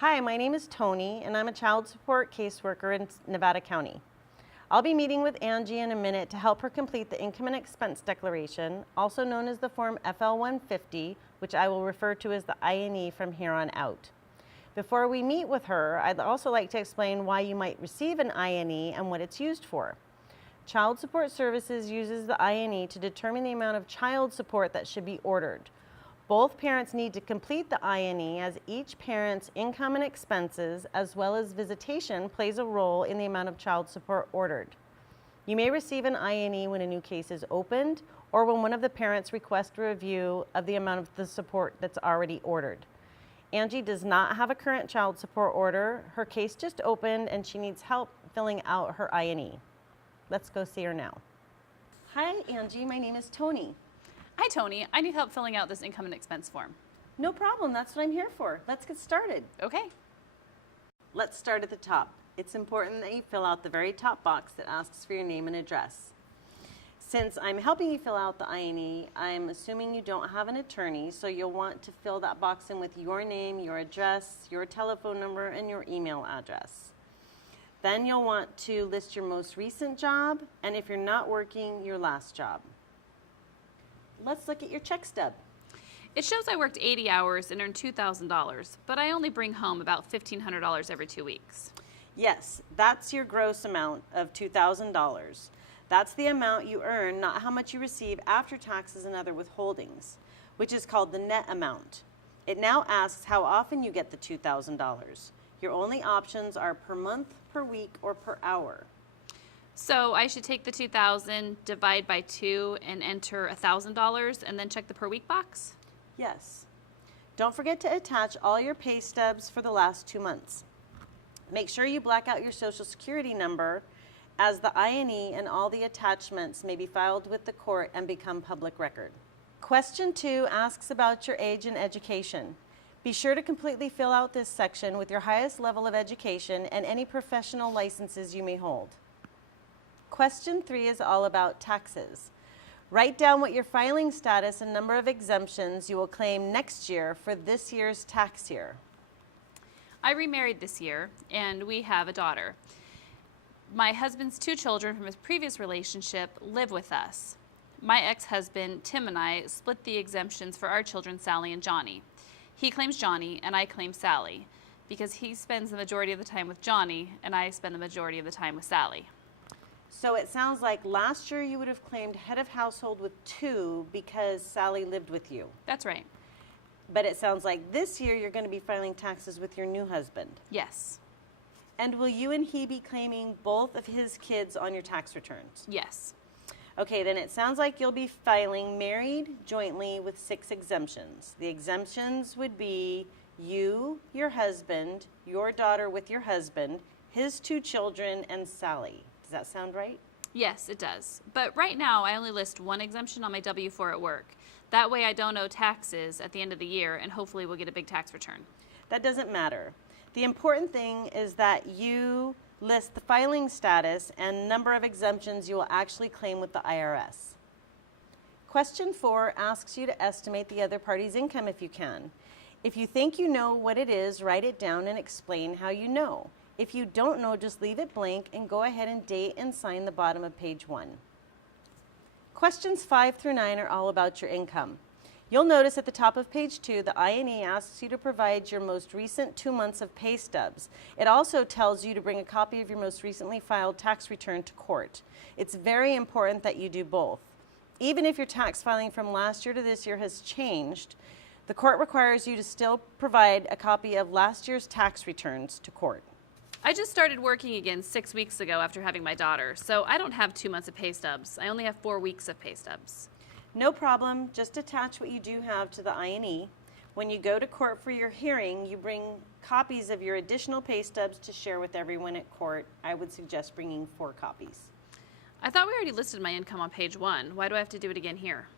Hi, my name is Tony, and I'm a child support caseworker in Nevada County. I'll be meeting with Angie in a minute to help her complete the income and expense declaration, also known as the Form FL-150, which I will refer to as the I&E from here on out. Before we meet with her, I'd also like to explain why you might receive an I&E and what it's used for. Child Support Services uses the I&E to determine the amount of child support that should be ordered. Both parents need to complete the I&E as each parent's income and expenses, as well as visitation, plays a role in the amount of child support ordered. You may receive an I&E when a new case is opened or when one of the parents requests a review of the amount of the support that's already ordered. Angie does not have a current child support order. Her case just opened and she needs help filling out her I&E. Let's go see her now. Hi, Angie. My name is Tony. Hi, Tony. I need help filling out this income and expense form. No problem. That's what I'm here for. Let's get started. Okay. Let's start at the top. It's important that you fill out the very top box that asks for your name and address. Since I'm helping you fill out the I&E, I'm assuming you don't have an attorney, so you'll want to fill that box in with your name, your address, your telephone number, and your email address. Then you'll want to list your most recent job, and if you're not working, your last job. Let's look at your check stub. It shows I worked 80 hours and earned $2,000, but I only bring home about $1,500 every 2 weeks. Yes, that's your gross amount of $2,000. That's the amount you earn, not how much you receive after taxes and other withholdings, which is called the net amount. It now asks how often you get the $2,000. Your only options are per month, per week, or per hour. So I should take the $2,000, divide by 2, and enter $1,000, and then check the per week box? Yes. Don't forget to attach all your pay stubs for the last 2 months. Make sure you black out your Social Security number, as the I&E and all the attachments may be filed with the court and become public record. Question 2 asks about your age and education. Be sure to completely fill out this section with your highest level of education and any professional licenses you may hold. Question 3 is all about taxes. Write down what your filing status and number of exemptions you will claim next year for this year's tax year. I remarried this year, and we have a daughter. My husband's 2 children from his previous relationship live with us. My ex-husband, Tim, and I split the exemptions for our children, Sally and Johnny. He claims Johnny, and I claim Sally, because he spends the majority of the time with Johnny, and I spend the majority of the time with Sally. So it sounds like last year you would have claimed head of household with 2 because Sally lived with you. That's right. But it sounds like this year you're going to be filing taxes with your new husband. Yes. And will you and he be claiming both of his kids on your tax returns? Yes. Okay, then it sounds like you'll be filing married jointly with 6 exemptions. The exemptions would be you, your husband, your daughter with your husband, his 2 children, and Sally. Does that sound right? Yes, it does. But right now, I only list 1 exemption on my W-4 at work. That way I don't owe taxes at the end of the year, and hopefully we'll get a big tax return. That doesn't matter. The important thing is that you list the filing status and number of exemptions you will actually claim with the IRS. Question 4 asks you to estimate the other party's income if you can. If you think you know what it is, write it down and explain how you know. If you don't know, just leave it blank and go ahead and date and sign the bottom of page 1. Questions 5 through 9 are all about your income. You'll notice at the top of page 2, the I&E asks you to provide your most recent 2 months of pay stubs. It also tells you to bring a copy of your most recently filed tax return to court. It's very important that you do both. Even if your tax filing from last year to this year has changed, the court requires you to still provide a copy of last year's tax returns to court. I just started working again 6 weeks ago after having my daughter, so I don't have 2 months of pay stubs. I only have 4 weeks of pay stubs. No problem. Just attach what you do have to the I&E. When you go to court for your hearing, you bring copies of your additional pay stubs to share with everyone at court. I would suggest bringing 4 copies. I thought we already listed my income on page 1. Why do I have to do it again here?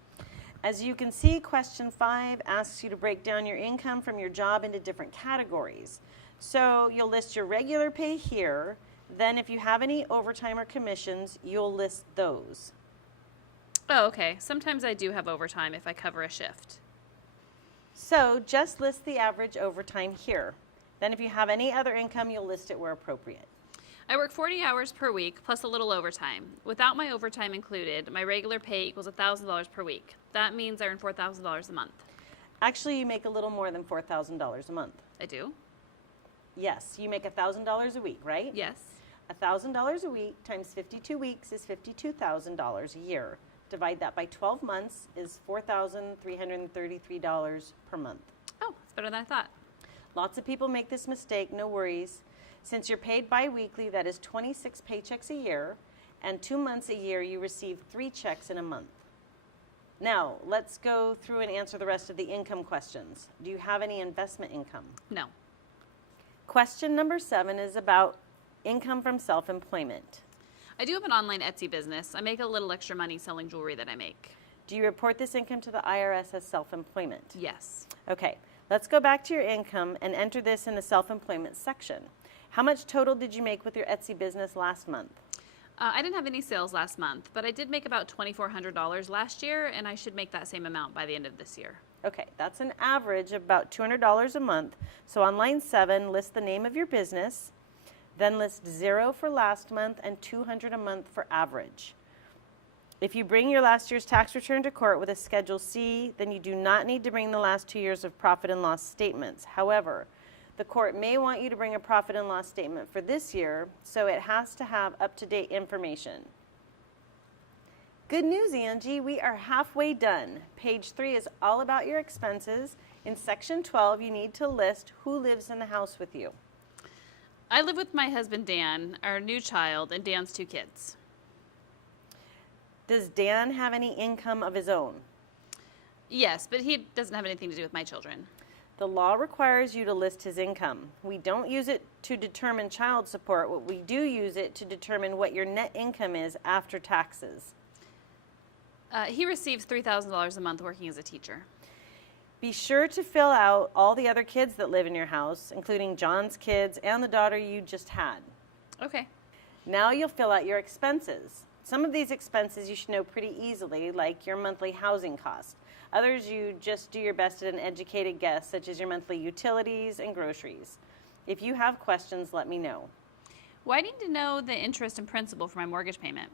As you can see, question 5 asks you to break down your income from your job into different categories. So you'll list your regular pay here. Then if you have any overtime or commissions, you'll list those. Oh, okay. Sometimes I do have overtime if I cover a shift. So just list the average overtime here. Then if you have any other income, you'll list it where appropriate. I work 40 hours per week plus a little overtime. Without my overtime included, my regular pay equals $1,000 per week. That means I earn $4,000 a month. Actually, you make a little more than $4,000 a month. I do? Yes, you make $1,000 a week, right? Yes. $1,000 a week times 52 weeks is $52,000 a year. Divide that by 12 months is $4,333 per month. Oh, it's better than I thought. Lots of people make this mistake, no worries. Since you're paid bi-weekly, that is 26 paychecks a year, and 2 months a year, you receive 3 checks in a month. Now, let's go through and answer the rest of the income questions. Do you have any investment income? No. Question number 7 is about income from self-employment. I do have an online Etsy business. I make a little extra money selling jewelry that I make. Do you report this income to the IRS as self-employment? Yes. Okay, let's go back to your income and enter this in the self-employment section. How much total did you make with your Etsy business last month? I didn't have any sales last month, but I did make about $2,400 last year, and I should make that same amount by the end of this year. Okay, that's an average of about $200 a month. So on line 7, list the name of your business, then list 0 for last month and $200 a month for average. If you bring your last year's tax return to court with a Schedule C, then you do not need to bring the last 2 years of profit and loss statements. However, the court may want you to bring a profit and loss statement for this year, so it has to have up-to-date information. Good news, Angie, we are halfway done. Page 3 is all about your expenses. In section 12, you need to list who lives in the house with you. I live with my husband, Dan, our new child, and Dan's 2 kids. Does Dan have any income of his own? Yes, but he doesn't have anything to do with my children. The law requires you to list his income. We don't use it to determine child support. What we do use it to determine what your net income is after taxes. He receives $3,000 a month working as a teacher. Be sure to fill out all the other kids that live in your house, including John's kids and the daughter you just had. Okay. Now you'll fill out your expenses. Some of these expenses you should know pretty easily, like your monthly housing cost. Others you just do your best at an educated guess, such as your monthly utilities and groceries. If you have questions, let me know. Well, I need to know the interest and principal for my mortgage payment.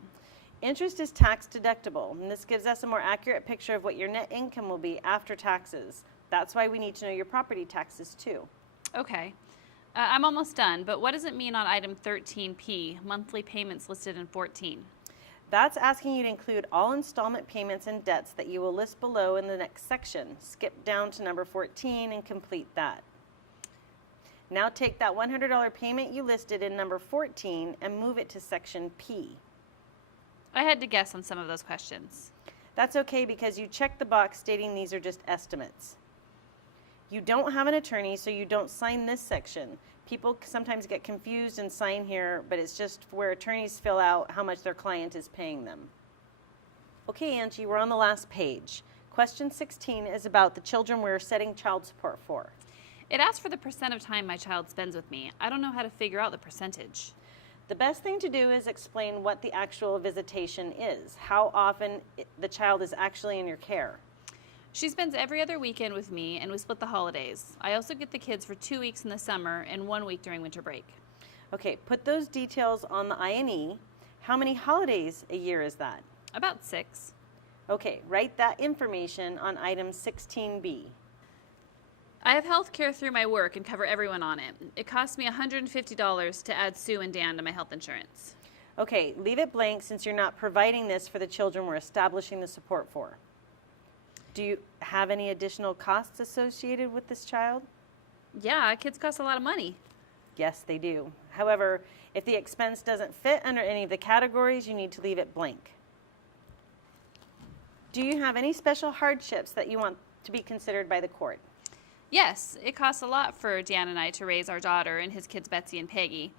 Interest is tax deductible, and this gives us a more accurate picture of what your net income will be after taxes. That's why we need to know your property taxes too. Okay. I'm almost done, but what does it mean on item 13P, monthly payments listed in 14? That's asking you to include all installment payments and debts that you will list below in the next section. Skip down to number 14 and complete that. Now take that $100 payment you listed in number 14 and move it to section P. I had to guess on some of those questions. That's okay because you checked the box stating these are just estimates. You don't have an attorney, so you don't sign this section. People sometimes get confused and sign here, but it's just where attorneys fill out how much their client is paying them. Okay, Angie, we're on the last page. Question 16 is about the children we're setting child support for. It asks for the percent of time my child spends with me. I don't know how to figure out the percentage. The best thing to do is explain what the actual visitation is, how often the child is actually in your care. She spends every other weekend with me, and we split the holidays. I also get the kids for 2 weeks in the summer and 1 week during winter break. Okay, put those details on the I&E. How many holidays a year is that? About 6. Okay, write that information on item 16B. I have health care through my work and cover everyone on it. It costs me $150 to add Sue and Dan to my health insurance. Okay, leave it blank since you're not providing this for the children we're establishing the support for. Do you have any additional costs associated with this child? Yeah, kids cost a lot of money. Yes, they do. However, if the expense doesn't fit under any of the categories, you need to leave it blank. Do you have any special hardships that you want to be considered by the court? Yes, it costs a lot for Dan and I to raise our daughter and his kids Betsy and Peggy.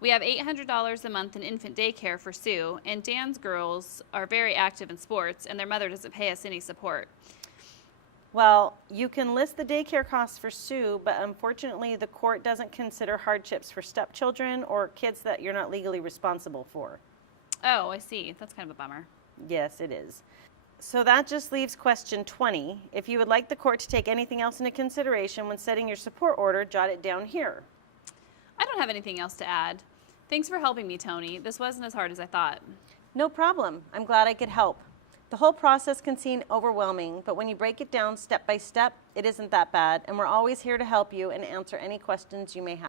We have $800 a month in infant daycare for Sue, and Dan's girls are very active in sports, and their mother doesn't pay us any support. Well, you can list the daycare costs for Sue, but unfortunately the court doesn't consider hardships for stepchildren or kids that you're not legally responsible for. Oh, I see. That's kind of a bummer. Yes, it is. So that just leaves question 20. If you would like the court to take anything else into consideration when setting your support order, jot it down here. I don't have anything else to add. Thanks for helping me, Tony. This wasn't as hard as I thought. No problem. I'm glad I could help. The whole process can seem overwhelming, but when you break it down step by step, it isn't that bad, and we're always here to help you and answer any questions you may have.